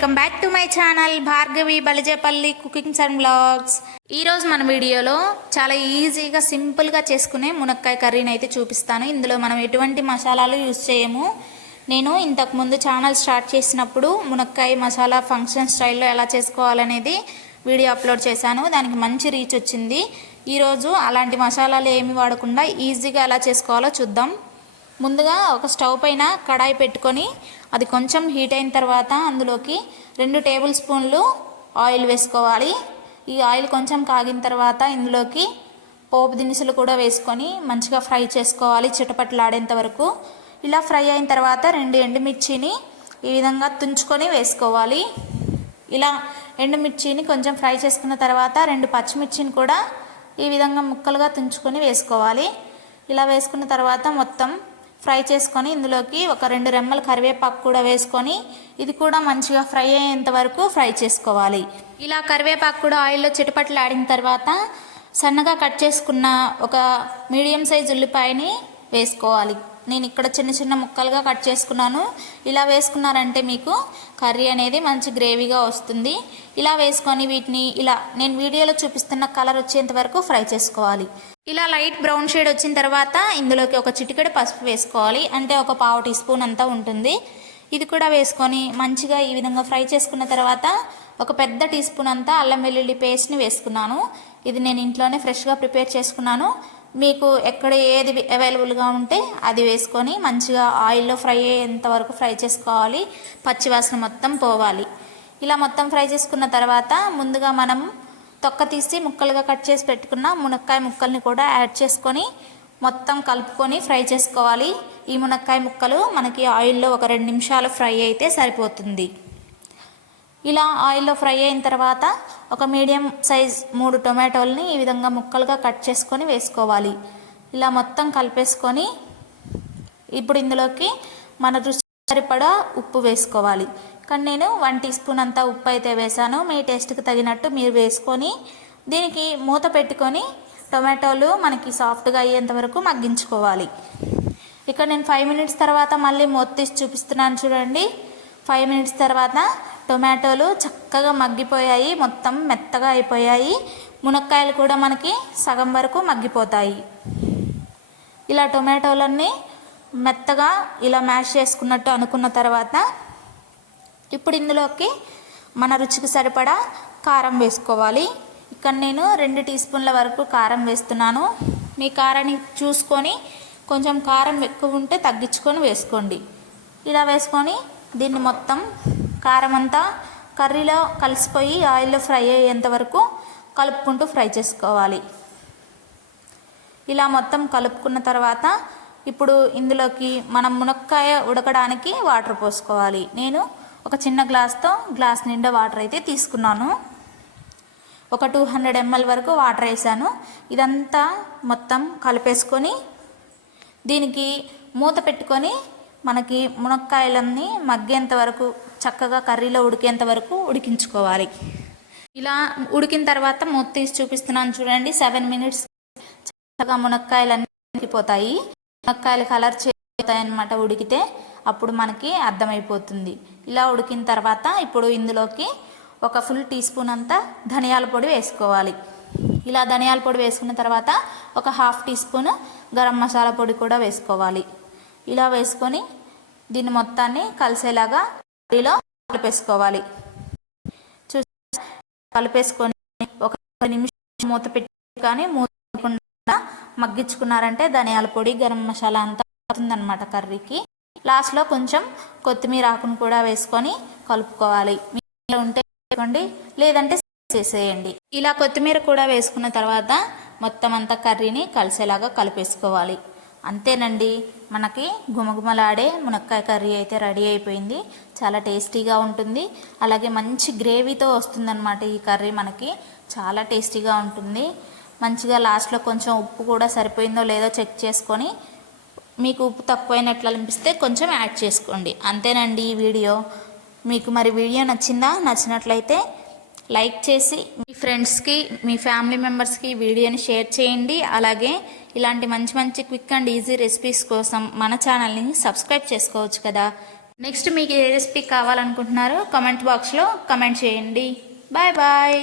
Welcome back to my channel Bhargavi Balijepalli cookings and blogs ఈరోజు మన వీడియోలో చాలా ఈజీగా సింపుల్గా చేసుకునే మునక్కాయ కర్రీని అయితే చూపిస్తాను. ఇందులో మనం ఎటువంటి మసాలాలు యూజ్ చేయము. నేను ఇంతకుముందు ఛానల్ స్టార్ట్ చేసినప్పుడు మునక్కాయ మసాలా ఫంక్షన్ స్టైల్లో ఎలా చేసుకోవాలనేది వీడియో అప్లోడ్ చేశాను. దానికి మంచి రీచ్ వచ్చింది. ఈరోజు అలాంటి మసాలాలు ఏమి వాడకుండా ఈజీగా ఎలా చేసుకోవాలో చూద్దాం. ముందుగా ఒక స్టవ్ పైన కడాయి పెట్టుకొని అది కొంచెం హీట్ అయిన తర్వాత అందులోకి రెండు టేబుల్ స్పూన్లు ఆయిల్ వేసుకోవాలి. ఈ ఆయిల్ కొంచెం కాగిన తర్వాత ఇందులోకి పోపు దినుసులు కూడా వేసుకొని మంచిగా ఫ్రై చేసుకోవాలి చిటపట్లాడేంత వరకు. ఇలా ఫ్రై అయిన తర్వాత రెండు ఎండుమిర్చిని ఈ విధంగా తుంచుకొని వేసుకోవాలి. ఇలా ఎండుమిర్చిని కొంచెం ఫ్రై చేసుకున్న తర్వాత రెండు పచ్చిమిర్చిని కూడా ఈ విధంగా ముక్కలుగా తుంచుకొని వేసుకోవాలి. ఇలా వేసుకున్న తర్వాత మొత్తం ఫ్రై చేసుకొని ఇందులోకి ఒక రెండు రెమ్మల కరివేపాకు కూడా వేసుకొని ఇది కూడా మంచిగా ఫ్రై అయ్యేంత వరకు ఫ్రై చేసుకోవాలి. ఇలా కరివేపాకు కూడా ఆయిల్లో చిటపట్లు ఆడిన తర్వాత సన్నగా కట్ చేసుకున్న ఒక మీడియం సైజ్ ఉల్లిపాయని వేసుకోవాలి. నేను ఇక్కడ చిన్న చిన్న ముక్కలుగా కట్ చేసుకున్నాను. ఇలా వేసుకున్నారంటే మీకు కర్రీ అనేది మంచి గ్రేవీగా వస్తుంది. ఇలా వేసుకొని వీటిని ఇలా నేను వీడియోలో చూపిస్తున్న కలర్ వచ్చేంత వరకు ఫ్రై చేసుకోవాలి. ఇలా లైట్ బ్రౌన్ షేడ్ వచ్చిన తర్వాత ఇందులోకి ఒక చిటికెడు పసుపు వేసుకోవాలి. అంటే ఒక పావు టీ స్పూన్ అంతా ఉంటుంది. ఇది కూడా వేసుకొని మంచిగా ఈ విధంగా ఫ్రై చేసుకున్న తర్వాత ఒక పెద్ద టీ స్పూన్ అంతా అల్లం వెల్లుల్లి పేస్ట్ని వేసుకున్నాను. ఇది నేను ఇంట్లోనే ఫ్రెష్గా ప్రిపేర్ చేసుకున్నాను. మీకు ఎక్కడ ఏది అవైలబుల్గా ఉంటే అది వేసుకొని మంచిగా ఆయిల్లో ఫ్రై అయ్యేంత వరకు ఫ్రై చేసుకోవాలి. పచ్చివాసన మొత్తం పోవాలి. ఇలా మొత్తం ఫ్రై చేసుకున్న తర్వాత ముందుగా మనం తొక్క తీసి ముక్కలుగా కట్ చేసి పెట్టుకున్న మునక్కాయ ముక్కల్ని కూడా యాడ్ చేసుకొని మొత్తం కలుపుకొని ఫ్రై చేసుకోవాలి. ఈ మునక్కాయ ముక్కలు మనకి ఆయిల్లో ఒక రెండు నిమిషాలు ఫ్రై అయితే సరిపోతుంది. ఇలా ఆయిల్లో ఫ్రై అయిన తర్వాత ఒక మీడియం సైజ్ మూడు టొమాటోల్ని ఈ విధంగా ముక్కలుగా కట్ చేసుకొని వేసుకోవాలి. ఇలా మొత్తం కలిపేసుకొని ఇప్పుడు ఇందులోకి మన రుచి సరిపడా ఉప్పు వేసుకోవాలి. కానీ నేను వన్ టీ స్పూన్ అంతా ఉప్పు అయితే వేసాను. మీ టేస్ట్కి తగినట్టు మీరు వేసుకొని దీనికి మూత పెట్టుకొని టొమాటోలు మనకి సాఫ్ట్గా అయ్యేంత వరకు మగ్గించుకోవాలి. ఇక్కడ నేను ఫైవ్ మినిట్స్ తర్వాత మళ్ళీ మూత తీసి చూపిస్తున్నాను చూడండి. ఫైవ్ మినిట్స్ తర్వాత టొమాటోలు చక్కగా మగ్గిపోయాయి మొత్తం మెత్తగా అయిపోయాయి. మునక్కాయలు కూడా మనకి సగం వరకు మగ్గిపోతాయి. ఇలా టొమాటోలన్నీ మెత్తగా ఇలా మ్యాష్ చేసుకున్నట్టు అనుకున్న తర్వాత ఇప్పుడు ఇందులోకి మన రుచికి సరిపడా కారం వేసుకోవాలి. ఇక్కడ నేను రెండు టీ స్పూన్ల వరకు కారం వేస్తున్నాను. మీ కారాన్ని చూసుకొని కొంచెం కారం ఎక్కువ ఉంటే తగ్గించుకొని వేసుకోండి. ఇలా వేసుకొని దీన్ని మొత్తం కారం అంతా కర్రీలో కలిసిపోయి ఆయిల్లో ఫ్రై అయ్యేంత వరకు కలుపుకుంటూ ఫ్రై చేసుకోవాలి. ఇలా మొత్తం కలుపుకున్న తర్వాత ఇప్పుడు ఇందులోకి మనం మునక్కాయ ఉడకడానికి వాటర్ పోసుకోవాలి. నేను ఒక చిన్న గ్లాస్తో గ్లాస్ నిండా వాటర్ అయితే తీసుకున్నాను. ఒక టూ హండ్రెడ్ ఎంఎల్ వరకు వాటర్ వేసాను. ఇదంతా మొత్తం కలిపేసుకొని దీనికి మూత పెట్టుకొని మనకి మునక్కాయలన్నీ మగ్గేంత వరకు చక్కగా కర్రీలో ఉడికేంత వరకు ఉడికించుకోవాలి. ఇలా ఉడికిన తర్వాత మూత తీసి చూపిస్తున్నాను చూడండి సెవెన్ మినిట్స్ చక్కగా మునక్కాయలన్నీ ఉడికిపోతాయి మునక్కాయలు కలర్ చేస్తాయి అనమాట ఉడికితే అప్పుడు మనకి అర్థమైపోతుంది. ఇలా ఉడికిన తర్వాత ఇప్పుడు ఇందులోకి ఒక ఫుల్ టీ స్పూన్ అంతా ధనియాల పొడి వేసుకోవాలి. ఇలా ధనియాల పొడి వేసుకున్న తర్వాత ఒక half teaspoon garam masala పొడి కూడా వేసుకోవాలి. ఇలా వేసుకొని దీన్ని మొత్తాన్ని కలిసేలాగా కర్రీలో కలిపేసుకోవాలి. చూ కలిపేసుకొని ఒక నిమిషం మూత పెట్టి కానీ మూతకుండా మగ్గించుకున్నారంటే ధనియాల పొడి గరం మసాలా అంతా అవుతుందన్నమాట కర్రీకి. లాస్ట్లో కొంచెం కొత్తిమీర ఆకును కూడా వేసుకొని కలుపుకోవాలి. మీరు ఉంటే వేసుకోండి లేదంటే చేసేయండి. ఇలా కొత్తిమీర కూడా వేసుకున్న తర్వాత మొత్తం అంతా కర్రీని కలిసేలాగా కలిపేసుకోవాలి. అంతేనండి. మనకి గుమగుమలాడే మునక్కాయ కర్రీ అయితే రెడీ అయిపోయింది. చాలా టేస్టీగా ఉంటుంది. అలాగే మంచి గ్రేవీతో వస్తుందన్నమాట ఈ కర్రీ మనకి. చాలా టేస్టీగా ఉంటుంది. మంచిగా లాస్ట్లో కొంచెం ఉప్పు కూడా సరిపోయిందో లేదో చెక్ చేసుకొని మీకు ఉప్పు తక్కువైనట్లు అనిపిస్తే కొంచెం యాడ్ చేసుకోండి. అంతేనండి ఈ వీడియో. మీకు మరి వీడియో నచ్చిందా? నచ్చినట్లయితే లైక్ చేసి మీ ఫ్రెండ్స్కి మీ ఫ్యామిలీ మెంబర్స్కి వీడియోని షేర్ చేయండి. అలాగే ఇలాంటి మంచి మంచి క్విక్ అండ్ ఈజీ రెసిపీస్ కోసం మన ఛానల్ని సబ్స్క్రైబ్ చేసుకోవచ్చు కదా. నెక్స్ట్ మీకు ఏ రెసిపీ కావాలనుకుంటున్నారో కమెంట్ బాక్స్లో కమెంట్ చేయండి. Bye bye.